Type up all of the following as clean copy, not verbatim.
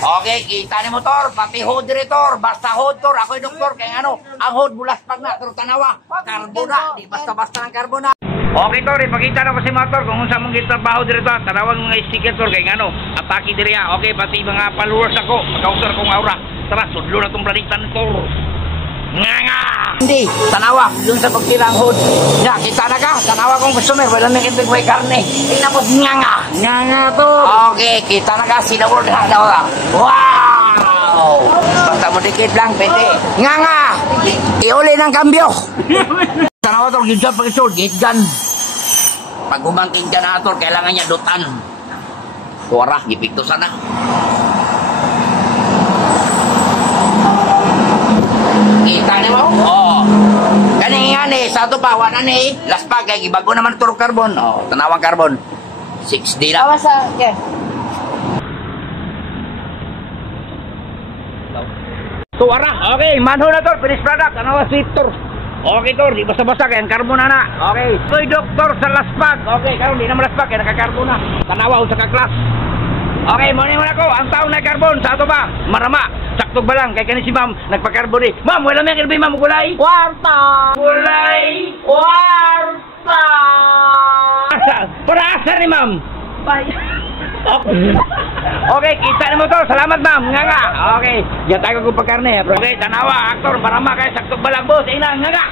Okay, kita ni motor, pati hood director, basta hood tor, ako'y doktor, kaya ano, ang hood bulas pag na, pero tanawa, karbona, di basta-basta ng karbona. Okay, tor, ipakita na ko si motor kung saan mong gitrabaho dito, tanawang mga sticker tor, kaya ano, atake diri ya. Okay, pati mga followers ako, magkausar kong aura. Tara, sudlo na itong planitan tor. Nga! Hindi, tanawa, dun sa pagkilang hood. Nga, kita na ka, tanawa kong customer, wala nang itig may karne. Tingnan mo, nga to. Okay, kita na ka, sinabor na daw ka. Wow! Basta mo dikit lang, pwede. Nga! Iuli ng kambyo. Tanawa to, yun sa pag-isod, gate gun. Pag humangking ka na ito, kailangan niya dutan. Kuwara, gipikto sana. Kita niyo mo? Oo. Kani nga ni, sa ito pa, wala ni. Last pa, kaya ibago naman ito carbon. Oo, tanawang carbon. 6D na. Awa sa, okay. Tuwara. Okay, manhole na ito. Finished product. Tanawa sweet tour. Okay, tor. Di basta-basta kaya ang carbon na. Okay. Soy doktor sa laspag. Okay, karon di naman laspag kaya naka-carbon na. Tanawa sa ka-class. Okay, muna ako. Ang taong na carbon, sa ito ba? Marama. Saktog ba lang? Kaya kanin si ma'am, nagpa-carbon eh. Ma'am, wala may kilbay ma'am, gulay. Kwarta! Gulay. Kwarta! Para asa ni ma'am? Bye. Okay, kita na mo to. Salamat ma'am. Nga. Okay. Yan tayo kung pagkarne. Okay, tanawa, aktor, marama kaya saktog ba lang boss. Ina, nga.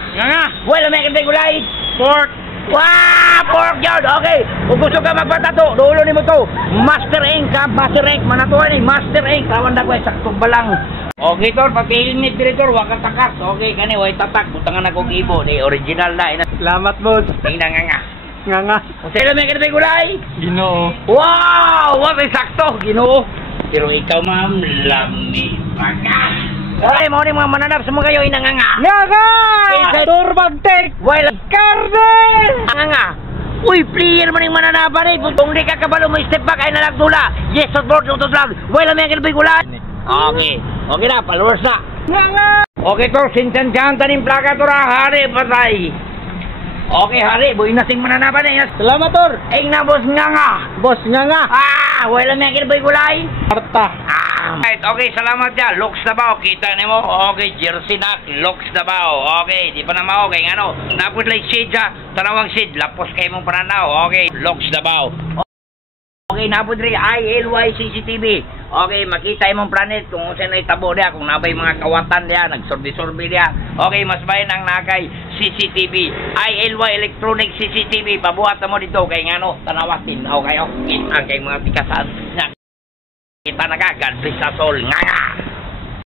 Wala may kilbay gulay. Pork. Wow! Pork yun! Okay! Kung gusto ka magpatato, dulo ni mo to. Master Ink ha? Master Ink. Manatuan eh. Master Ink. Kawan na ko eh. Saktong balang. Okay, tor. Pati helmet director. Huwag kang takas. Okay, kani. Huwag tatak. Butangan ako ibo. Di original na. Salamat, boss. Tingnan nga. Nga. Kung sa'yo may kinabay gulay? Ginoo. Wow! What is sakto? Ginoo. Pero ikaw, ma'am, lami pa ka. Okay, mo ni mga mananap sa mga kayo inanganga. Nga! Turbag-tek! Well, Karne! nga. Uy, player man yung mananapan eh. Kung di ka kabalo mo step back ay nalagdula. Yes, on board, on vlog. Well, may kinabay gulay. Okay. Okay na, followers na. Nga! Okay, tor, sinsan-san tanim plaka tor hari patay. Okay, hari, buhay na sing mananapan eh. Salamat, Tor. Ay na, boss nga. Boss nga. Wala may kinabay gulay. Kwarta. Right, okay, salamat ya. Looks na ba? Kita niyo mo? Okay, jersey na. Looks na ba? Okay, di pa naman okay. Ano? Napos like shade ha. Tanawang shade. Lapos kayo mong pananaw. Okay, looks na ba? Okay, napos rin. ILY CCTV. Okay, makita yung mong planet kung saan ay tabo niya. Kung nabay mga kawatan niya. Nagsorbi-sorbi niya. Okay, mas bayan ang nakay CCTV. ILY Electronic CCTV. Pabuhat na mo dito. Kaya nga no, tanawatin. Okay, okay. Ang kayong mga tikasan. Kita na ka, God bless us all. Nga!